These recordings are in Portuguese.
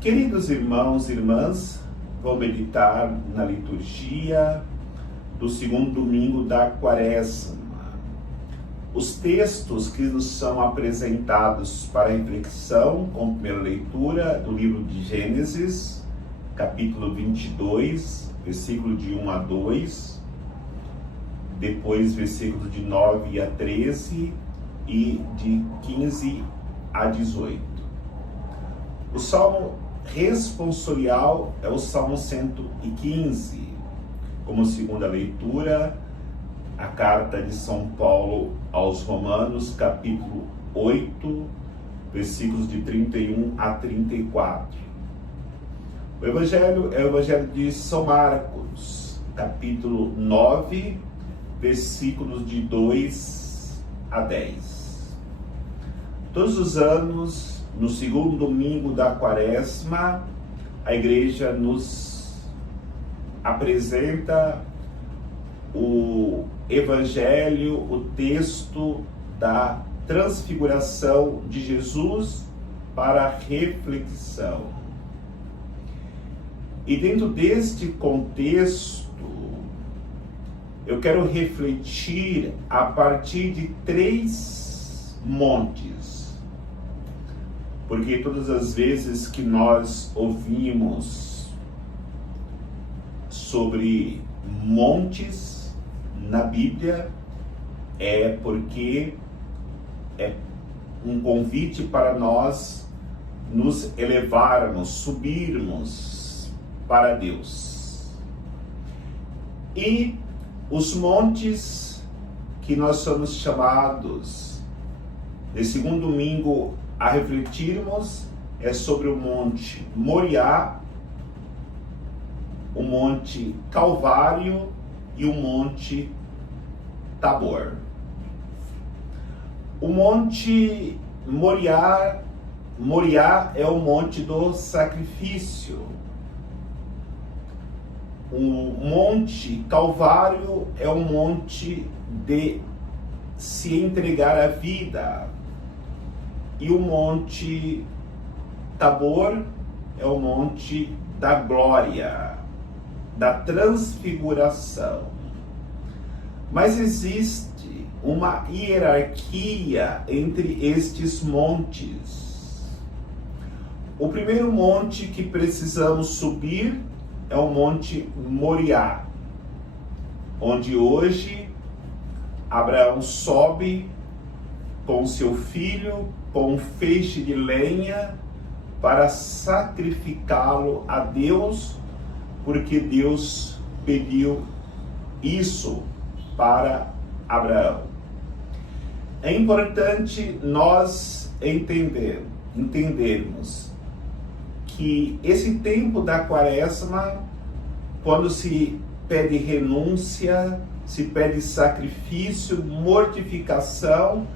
Queridos irmãos e irmãs, vou meditar na liturgia do segundo domingo da Quaresma. Os textos que nos são apresentados para reflexão, com primeira leitura do livro de Gênesis, capítulo 22, versículo de 1 a 2, depois versículos de 9 a 13 e de 15 a 18. O salmo responsorial é o Salmo 115, como segunda leitura, a carta de São Paulo aos Romanos, capítulo 8, versículos de 31 a 34. O Evangelho é o Evangelho de São Marcos, capítulo 9, versículos de 2 a 10. Todos os anos, no segundo domingo da Quaresma, a Igreja nos apresenta o Evangelho, o texto da transfiguração de Jesus para reflexão. E dentro deste contexto, eu quero refletir a partir de 3 montes. Porque todas as vezes que nós ouvimos sobre montes na Bíblia, é porque é um convite para nós nos elevarmos, subirmos para Deus. E os montes que nós somos chamados nesse segundo domingo a refletirmos é sobre o Monte Moriá, o Monte Calvário e o Monte Tabor. O Monte Moriá é o monte do sacrifício. O Monte Calvário é o monte de se entregar à vida. E o Monte Tabor é o monte da glória, da transfiguração. Mas existe uma hierarquia entre estes montes. O primeiro monte que precisamos subir é o Monte Moriá, onde hoje Abraão sobe com seu filho, com um feixe de lenha, para sacrificá-lo a Deus, porque Deus pediu isso para Abraão. É importante nós entendermos que esse tempo da Quaresma, quando se pede renúncia, se pede sacrifício, mortificação,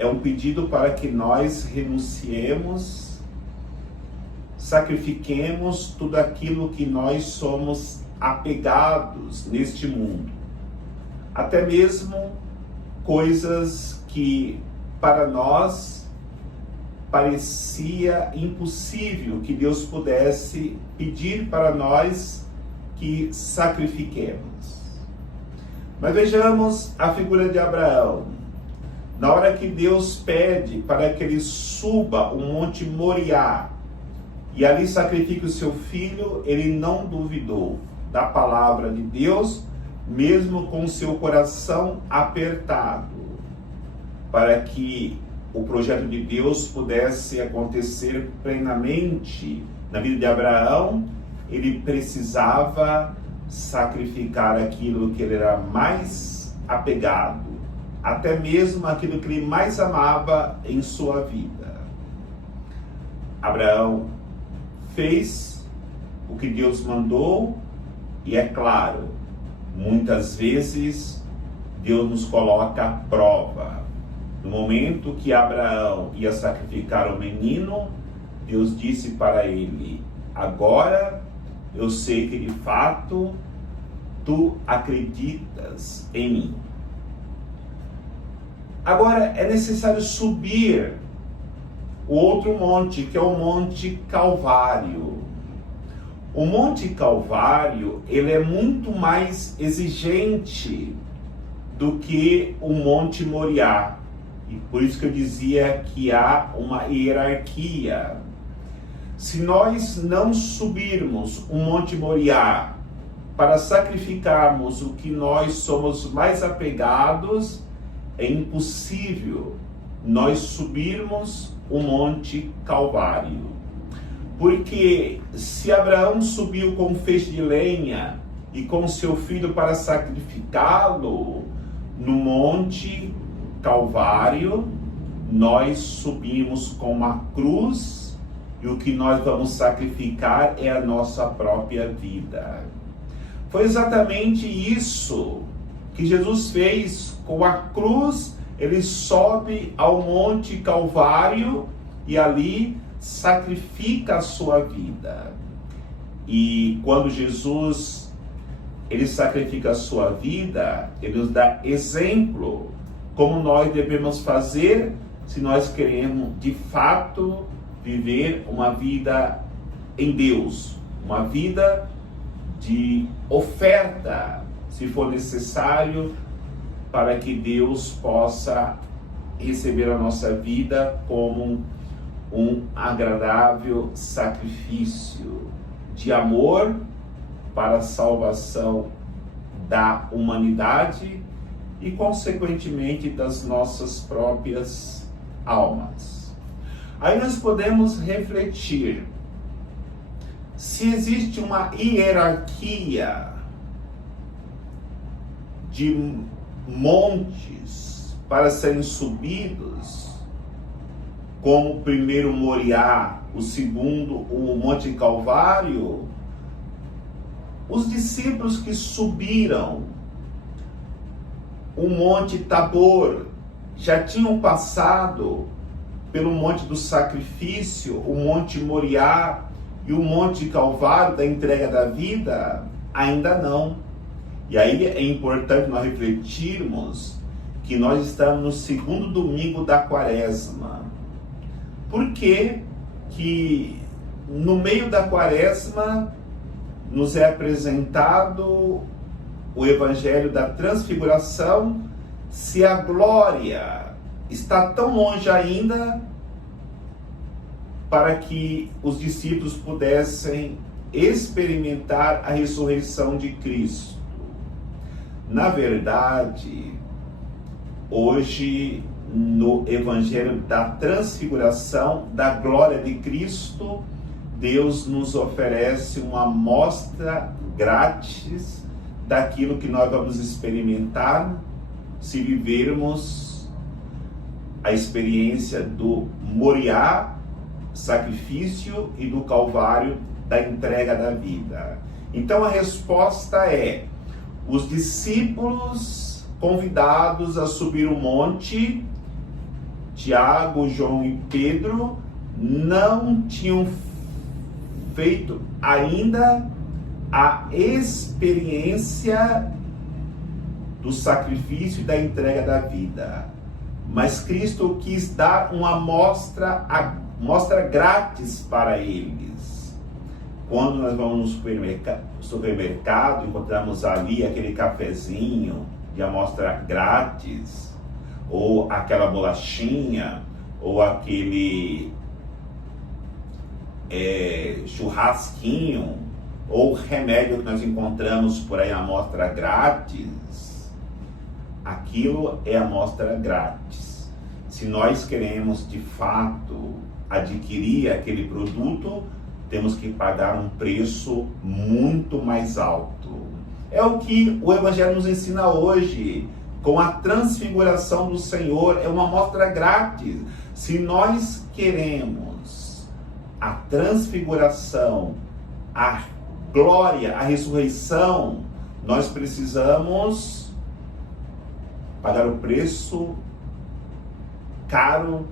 é um pedido para que nós renunciemos, sacrifiquemos tudo aquilo que nós somos apegados neste mundo. Até mesmo coisas que para nós parecia impossível que Deus pudesse pedir para nós que sacrifiquemos. Mas vejamos a figura de Abraão. Na hora que Deus pede para que ele suba o Monte Moriá e ali sacrifique o seu filho, ele não duvidou da palavra de Deus, mesmo com seu coração apertado, para que o projeto de Deus pudesse acontecer plenamente na vida de Abraão. Ele precisava sacrificar aquilo que ele era mais apegado, até mesmo aquilo que ele mais amava em sua vida. Abraão fez o que Deus mandou, e é claro, muitas vezes Deus nos coloca à prova. No momento que Abraão ia sacrificar o menino, Deus disse para ele: agora eu sei que de fato tu acreditas em mim. Agora é necessário subir o outro monte, que é o Monte Calvário. O Monte Calvário, ele é muito mais exigente do que o Monte Moriá. E por isso que eu dizia que há uma hierarquia. Se nós não subirmos o Monte Moriá para sacrificarmos o que nós somos mais apegados, é impossível nós subirmos o Monte Calvário. Porque se Abraão subiu com um feixe de lenha e com seu filho para sacrificá-lo no Monte Calvário, nós subimos com uma cruz e o que nós vamos sacrificar é a nossa própria vida. Foi exatamente isso que Jesus fez com a cruz. Ele sobe ao Monte Calvário e ali sacrifica a sua vida. E quando Jesus ele sacrifica a sua vida, ele nos dá exemplo como nós devemos fazer se nós queremos de fato viver uma vida em Deus, uma vida de oferta, se for necessário, para que Deus possa receber a nossa vida como um agradável sacrifício de amor para a salvação da humanidade e, consequentemente, das nossas próprias almas. Aí nós podemos refletir se existe uma hierarquia de montes para serem subidos, como o primeiro Moriá, o segundo o Monte Calvário. Os discípulos que subiram o Monte Tabor já tinham passado pelo Monte do Sacrifício, o Monte Moriá e o Monte Calvário da entrega da vida? Ainda não. E aí é importante nós refletirmos que nós estamos no segundo domingo da Quaresma. Por que que no meio da Quaresma nos é apresentado o Evangelho da Transfiguração, se a glória está tão longe ainda para que os discípulos pudessem experimentar a ressurreição de Cristo? Na verdade, hoje, no Evangelho da Transfiguração, da glória de Cristo, Deus nos oferece uma amostra grátis daquilo que nós vamos experimentar se vivermos a experiência do Moriá, sacrifício, e do Calvário, da entrega da vida. Então a resposta é: os discípulos convidados a subir o monte, Tiago, João e Pedro, não tinham feito ainda a experiência do sacrifício e da entrega da vida. Mas Cristo quis dar uma amostra grátis para eles. Quando nós vamos no supermercado, encontramos ali aquele cafezinho de amostra grátis, ou aquela bolachinha, ou aquele churrasquinho, ou remédio que nós encontramos por aí, amostra grátis. Aquilo é amostra grátis. Se nós queremos de fato adquirir aquele produto, temos que pagar um preço muito mais alto. É o que o Evangelho nos ensina hoje, com a transfiguração do Senhor, é uma amostra grátis. Se nós queremos a transfiguração, a glória, a ressurreição, nós precisamos pagar o preço caro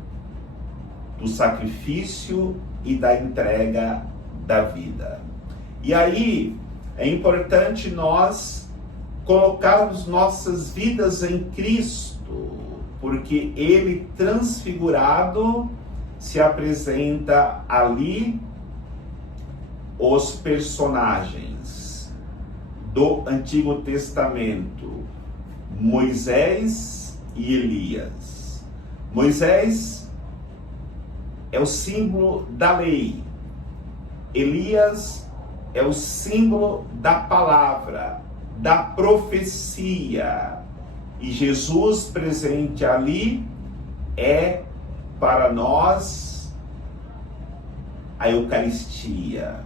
do sacrifício e da entrega da vida. E aí é importante nós colocarmos nossas vidas em Cristo, porque Ele transfigurado, se apresenta ali os personagens do Antigo Testamento, Moisés e Elias. Moisés é o símbolo da lei. Elias é o símbolo da palavra, da profecia. E Jesus presente ali é para nós a Eucaristia,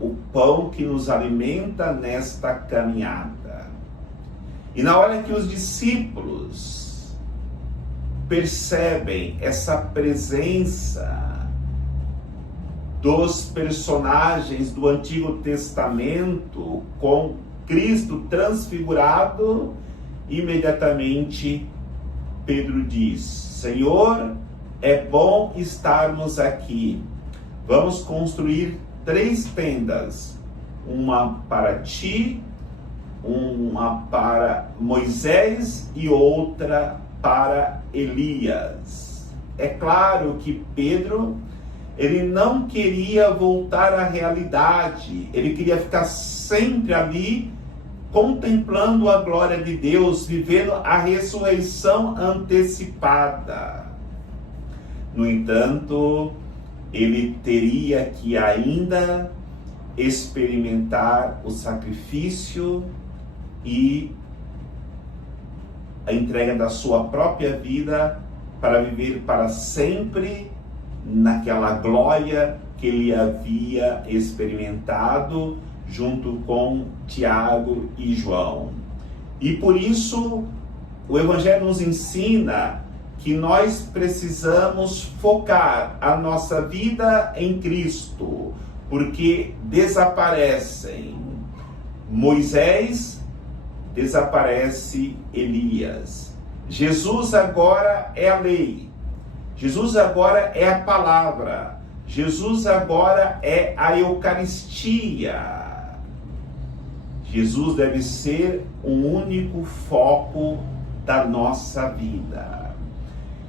o pão que nos alimenta nesta caminhada. E na hora que os discípulos percebem essa presença dos personagens do Antigo Testamento com Cristo transfigurado, imediatamente Pedro diz: Senhor, é bom estarmos aqui. Vamos construir 3 tendas, uma para ti, uma para Moisés e outra para Elias. É claro que Pedro, ele não queria voltar à realidade, ele queria ficar sempre ali, contemplando a glória de Deus, vivendo a ressurreição antecipada. No entanto, ele teria que ainda experimentar o sacrifício e a entrega da sua própria vida para viver para sempre naquela glória que ele havia experimentado junto com Tiago e João. E por isso o Evangelho nos ensina que nós precisamos focar a nossa vida em Cristo, porque desaparecem Moisés, desaparece Elias. Jesus agora é a lei, Jesus agora é a palavra, Jesus agora é a Eucaristia. Jesus deve ser o único foco da nossa vida.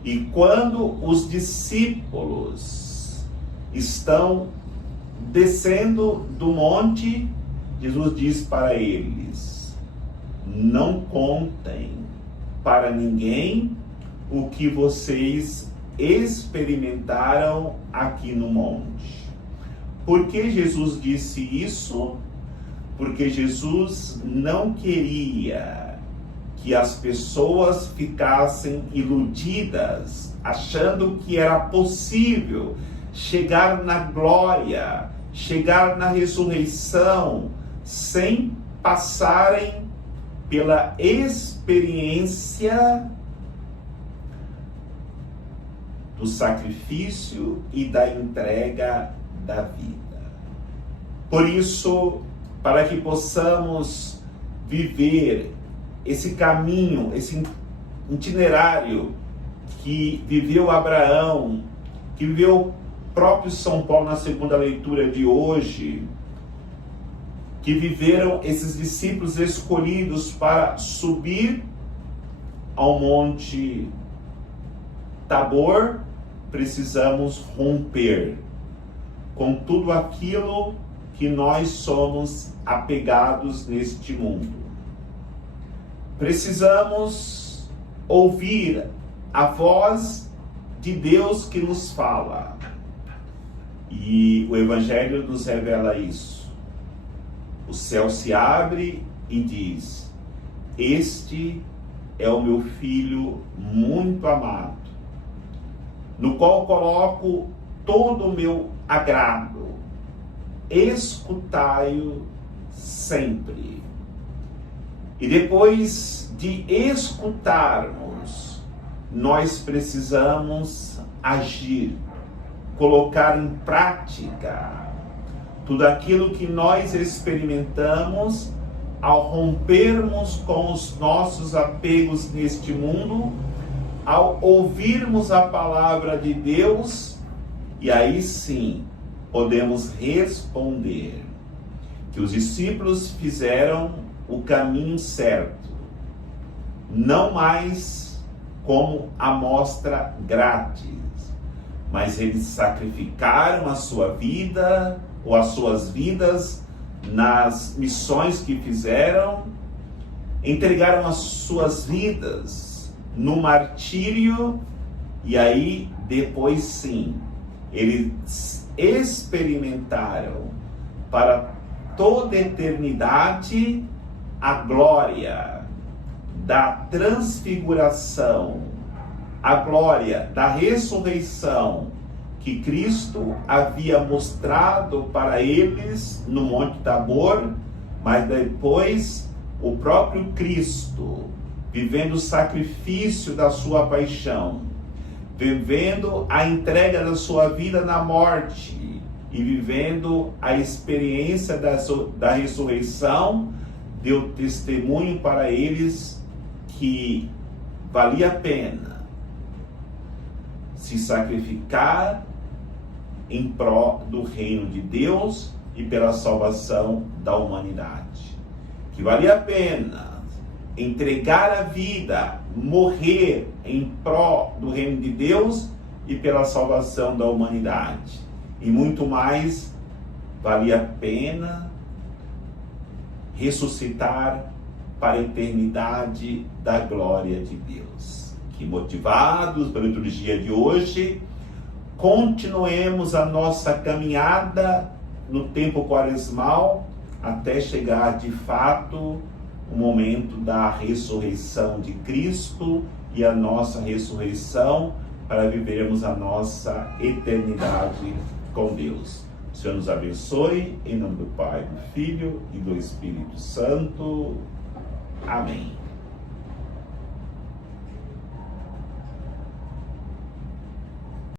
E quando os discípulos estão descendo do monte, Jesus diz para eles: não contem para ninguém o que vocês experimentaram aqui no monte. Por que Jesus disse isso? Porque Jesus não queria que as pessoas ficassem iludidas, achando que era possível chegar na glória, chegar na ressurreição, sem passarem pela experiência do sacrifício e da entrega da vida. Por isso, para que possamos viver esse caminho, esse itinerário que viveu Abraão, que viveu o próprio São Paulo na segunda leitura de hoje, que viveram esses discípulos escolhidos para subir ao Monte Tabor, precisamos romper com tudo aquilo que nós somos apegados neste mundo. Precisamos ouvir a voz de Deus que nos fala. E o Evangelho nos revela isso. O céu se abre e diz: este é o meu filho muito amado, no qual coloco todo o meu agrado. Escutai-o sempre. E depois de escutarmos, nós precisamos agir, colocar em prática tudo aquilo que nós experimentamos ao rompermos com os nossos apegos neste mundo, ao ouvirmos a palavra de Deus, e aí sim podemos responder que os discípulos fizeram o caminho certo, não mais como amostra grátis, mas eles sacrificaram a sua vida ou as suas vidas nas missões que fizeram, entregaram as suas vidas no martírio, e aí depois sim, eles experimentaram para toda a eternidade a glória da transfiguração, a glória da ressurreição que Cristo havia mostrado para eles no Monte Tabor, mas depois o próprio Cristo, vivendo o sacrifício da sua paixão, vivendo a entrega da sua vida na morte e vivendo a experiência da ressurreição, deu testemunho para eles que valia a pena se sacrificar em prol do reino de Deus e pela salvação da humanidade. Que valia a pena entregar a vida, morrer em prol do reino de Deus e pela salvação da humanidade. E muito mais, valia a pena ressuscitar para a eternidade da glória de Deus. Que, motivados pela liturgia de hoje, continuemos a nossa caminhada no tempo quaresmal até chegar de fato o momento da ressurreição de Cristo e a nossa ressurreição para vivermos a nossa eternidade com Deus. O Senhor nos abençoe, em nome do Pai, do Filho e do Espírito Santo. Amém.